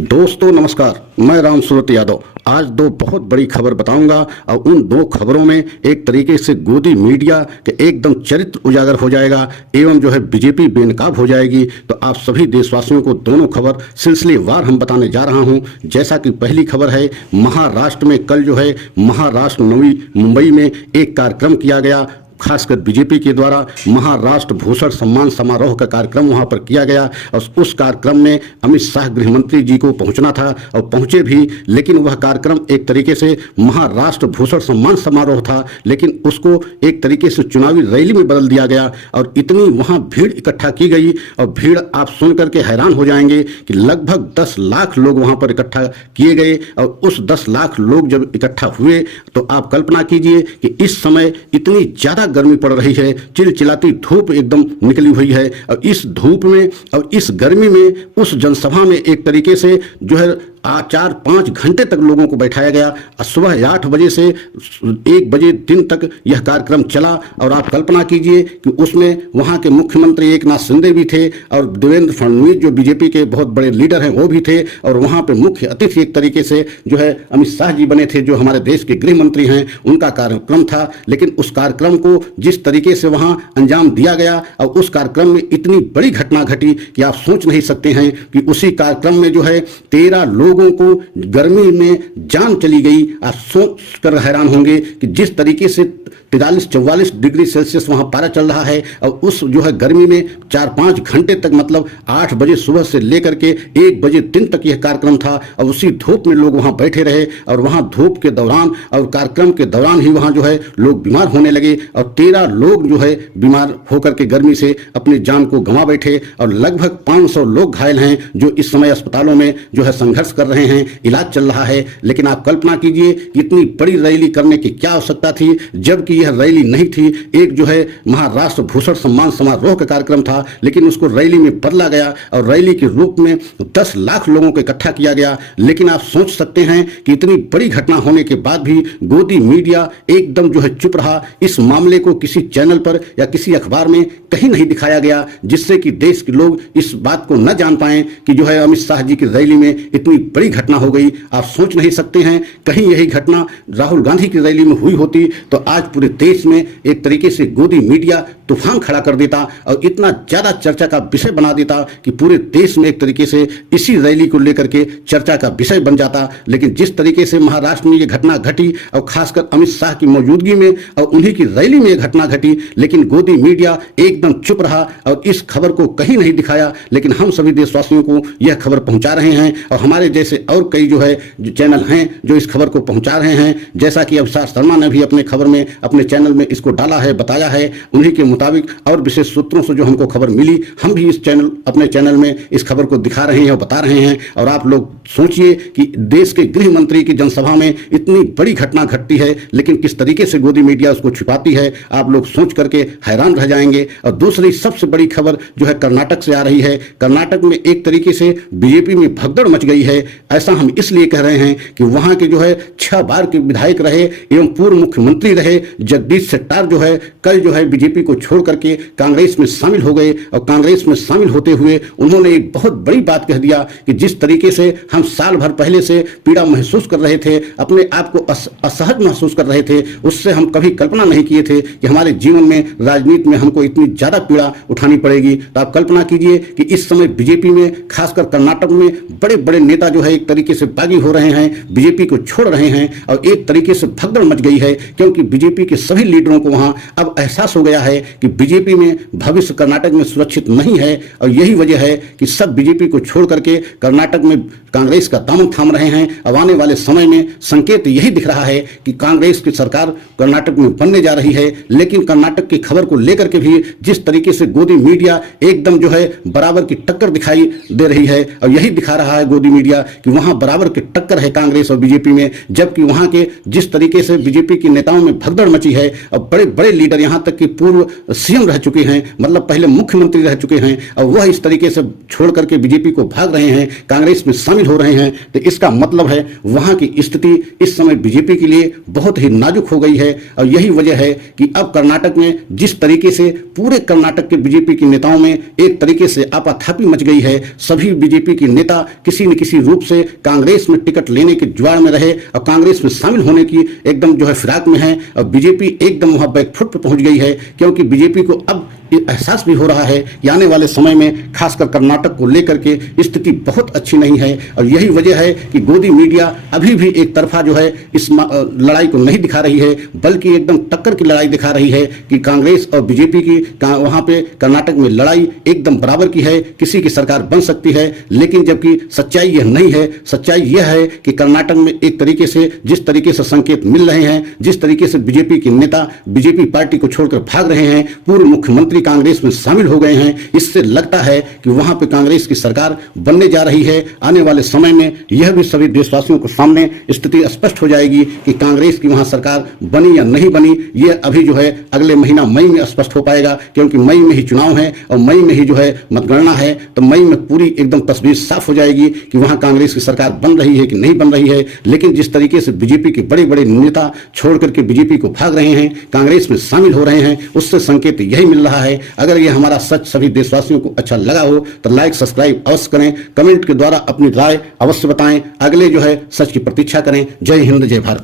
दोस्तों नमस्कार, मैं राम सूरत यादव आज दो बहुत बड़ी खबर बताऊंगा और उन दो खबरों में एक तरीके से गोदी मीडिया के एकदम चरित्र उजागर हो जाएगा एवं जो है बीजेपी बेनकाब हो जाएगी। तो आप सभी देशवासियों को दोनों खबर सिलसिलेवार हम बताने जा रहा हूं। जैसा कि पहली खबर है, महाराष्ट्र में कल जो है महाराष्ट्र नवी मुंबई में एक कार्यक्रम किया गया, खासकर बीजेपी के द्वारा महाराष्ट्र भूषण सम्मान समारोह का कार्यक्रम वहां पर किया गया और उस कार्यक्रम में अमित शाह गृह मंत्री जी को पहुंचना था और पहुंचे भी, लेकिन वह कार्यक्रम एक तरीके से महाराष्ट्र भूषण सम्मान समारोह था, लेकिन उसको एक तरीके से चुनावी रैली में बदल दिया गया और इतनी वहां भीड़ इकट्ठा की गई और भीड़ आप सुन करके हैरान हो जाएंगे कि लगभग 10 लाख लोग वहां पर इकट्ठा किए गए और उस 10 लाख लोग जब इकट्ठा हुए तो आप कल्पना कीजिए कि इस समय इतनी ज्यादा गर्मी पड़ रही है, चिलचिलाती धूप एकदम निकली हुई है और इस धूप में और इस गर्मी में उस जनसभा में एक तरीके से जो है 4-5 घंटे तक लोगों को बैठाया गया और सुबह 8 बजे से 1 बजे दिन तक यह कार्यक्रम चला और आप कल्पना कीजिए कि उसमें वहां के मुख्यमंत्री एकनाथ शिंदे भी थे और देवेंद्र फडणवीस जो बीजेपी के बहुत बड़े लीडर हैं वो भी थे और वहां पे मुख्य अतिथि एक तरीके से जो है अमित शाह जी बने थे जो हमारे देश के गृह मंत्री हैं, उनका कार्यक्रम था। लेकिन उस कार्यक्रम को जिस तरीके से वहां अंजाम दिया गया और उस कार्यक्रम में इतनी बड़ी घटना घटी कि आप सोच नहीं सकते हैं कि उसी कार्यक्रम में जो है 13 लोगों को गर्मी में जान चली गई। आप सोच कर हैरान होंगे कि जिस तरीके से 43-44 डिग्री सेल्सियस वहां पारा चल रहा है और उस जो है गर्मी में 4-5 घंटे तक मतलब 8 बजे सुबह से लेकर के 1 बजे दिन तक यह कार्यक्रम था और उसी धूप में लोग वहां बैठे रहे और वहां धूप के दौरान और कार्यक्रम के दौरान ही वहां जो है लोग बीमार होने लगे और 13 लोग जो है बीमार होकर के गर्मी से अपनी जान को गंवा बैठे और लगभग 500 लोग घायल हैं जो इस समय अस्पतालों में जो है संघर्ष कर रहे हैं, इलाज चल रहा है। लेकिन आप कल्पना कीजिए इतनी बड़ी रैली करने की क्या आवश्यकता थी, जबकि यह रैली नहीं थी, एक जो है महाराष्ट्र भूषण सम्मान समारोह का कार्यक्रम था, लेकिन उसको रैली में बदला गया और रैली के रूप में 10 लाख लोगों को इकट्ठा किया गया। लेकिन आप सोच सकते हैं कि इतनी बड़ी घटना होने के बाद भी गोदी मीडिया एकदम जो है चुप रहा। इस मामले को किसी चैनल पर या किसी अखबार में कहीं नहीं दिखाया गया, जिससे कि देश के लोग इस बात को न जान पाए कि जो है अमित शाह जी की रैली में इतनी बड़ी घटना हो गई। आप सोच नहीं सकते हैं, कहीं यही घटना राहुल गांधी की रैली में हुई होती तो आज पूरे देश में एक तरीके से गोदी मीडिया तूफान खड़ा कर देता और इतना ज्यादा चर्चा का विषय बना देता कि पूरे देश में एक तरीके से इसी रैली को लेकर के चर्चा का विषय बन जाता। लेकिन जिस तरीके से महाराष्ट्र में यह घटना घटी और खासकर अमित शाह की मौजूदगी में और उन्हीं की रैली में यह घटना घटी, लेकिन गोदी मीडिया एकदम चुप रहा और इस खबर को कहीं नहीं दिखाया। लेकिन हम सभी देशवासियों को यह खबर पहुंचा रहे हैं और हमारे जैसे और कई जो है जो चैनल हैं जो इस खबर को पहुंचा रहे हैं, जैसा कि अवसार शर्मा ने भी अपने खबर में अपने चैनल में इसको डाला है, बताया है। उन्हीं के मुताबिक और विशेष सूत्रों से जो हमको खबर मिली, हम भी इस चैनल अपने चैनल में इस खबर को दिखा रहे हैं और बता रहे हैं। और आप लोग सोचिए कि देश के गृह मंत्री की जनसभा में इतनी बड़ी घटना घटती है, लेकिन किस तरीके से गोदी मीडिया उसको छिपाती है, आप लोग सोच करके हैरान रह जाएंगे। और दूसरी सबसे बड़ी खबर जो है कर्नाटक से आ रही है। कर्नाटक में एक तरीके से बीजेपी में भगदड़ मच गई है। ऐसा हम इसलिए कह रहे हैं कि वहां के जो है 6 बार के विधायक रहे एवं पूर्व मुख्यमंत्री रहे जगदीश शेट्टार जो है कल जो है बीजेपी को छोड़ करके कांग्रेस में शामिल हो गए और कांग्रेस में शामिल होते हुए उन्होंने एक बहुत बड़ी बात कह दिया कि जिस तरीके से हम साल भर पहले से पीड़ा महसूस कर रहे थे, अपने आप को असहज महसूस कर रहे थे, उससे हम कभी कल्पना नहीं किए थे कि हमारे जीवन में राजनीति में हमको इतनी ज्यादा पीड़ा उठानी पड़ेगी। तो आप कल्पना कीजिए कि इस समय बीजेपी में खासकर कर्नाटक में बड़े बड़े नेता जो है एक तरीके से बागी हो रहे हैं, बीजेपी को छोड़ रहे हैं और एक तरीके से भगदड़ मच गई है, क्योंकि बीजेपी के सभी लीडरों को वहां अब एहसास हो गया है कि बीजेपी में भविष्य कर्नाटक में सुरक्षित नहीं है। और यही वजह है कि सब बीजेपी को छोड़ करके कर्नाटक में कांग्रेस का दामन थाम रहे हैं। अब आने वाले समय में संकेत यही दिख रहा है कि कांग्रेस की सरकार कर्नाटक में बनने जा रही है। लेकिन कर्नाटक की खबर को लेकर के भी जिस तरीके से गोदी मीडिया एकदम जो है बराबर की टक्कर दिखाई दे रही है और यही दिखा रहा है गोदी मीडिया कि वहां बराबर की टक्कर है कांग्रेस और बीजेपी में, जबकि वहां के जिस तरीके से बीजेपी के नेताओं में भगदड़ मची है और बड़े बड़े लीडर यहां तक कि पूर्व सीएम रह चुके हैं, मतलब पहले मुख्यमंत्री रह चुके हैं, और वह इस तरीके से छोड़ करके बीजेपी को भाग रहे हैं, कांग्रेस में शामिल हो रहे हैं, तो इसका मतलब है वहां की स्थिति इस समय बीजेपी के लिए बहुत ही नाजुक हो गई है। और यही वजह है कि अब कर्नाटक में जिस तरीके से पूरे कर्नाटक के बीजेपी के नेताओं में एक तरीके से आपाधापी मच गई है, सभी बीजेपी के नेता किसी न किसी रूप से कांग्रेस में टिकट लेने के जुआड़ में रहे और कांग्रेस में शामिल होने की एकदम जो है फिराक में है, और बीजेपी एकदम वहां बैकफुट पर पहुंच गई है, क्योंकि बीजेपी को अब एहसास भी हो रहा है कि आने वाले समय में खासकर कर्नाटक को लेकर के स्थिति बहुत अच्छी नहीं है। और यही वजह है कि गोदी मीडिया अभी भी एक तरफा जो है इस लड़ाई को नहीं दिखा रही है, बल्कि एकदम टक्कर की लड़ाई दिखा रही है कि कांग्रेस और बीजेपी की वहां पे कर्नाटक में लड़ाई एकदम बराबर की है, किसी की सरकार बन सकती है। लेकिन जबकि सच्चाई यह नहीं है, सच्चाई यह है कि कर्नाटक में एक तरीके से जिस तरीके से संकेत मिल रहे हैं, जिस तरीके से बीजेपी के नेता बीजेपी पार्टी को छोड़कर भाग रहे हैं, पूर्व मुख्यमंत्री कांग्रेस में शामिल हो गए हैं, इससे लगता है कि वहां पे कांग्रेस की सरकार बनने जा रही है। आने वाले समय में यह भी सभी देशवासियों को सामने स्थिति स्पष्ट हो जाएगी कि कांग्रेस की वहां सरकार बनी या नहीं बनी। यह अभी जो है अगले महीना मई में स्पष्ट हो पाएगा, क्योंकि मई में ही चुनाव है और मई में ही जो है मतगणना है, तो मई में पूरी एकदम तस्वीर साफ हो जाएगी कि वहां कांग्रेस की सरकार बन रही है कि नहीं बन रही है। लेकिन जिस तरीके से बीजेपी के बड़े बड़े नेता छोड़ करके बीजेपी को भाग रहे हैं, कांग्रेस में शामिल हो रहे हैं, उससे संकेत यही मिल रहा है। अगर यह हमारा सच सभी देशवासियों को अच्छा लगा हो तो लाइक सब्सक्राइब अवश्य करें, कमेंट के द्वारा अपनी राय अवश्य बताएं, अगले जो है सच की प्रतीक्षा करें। जय हिंद, जय भारत।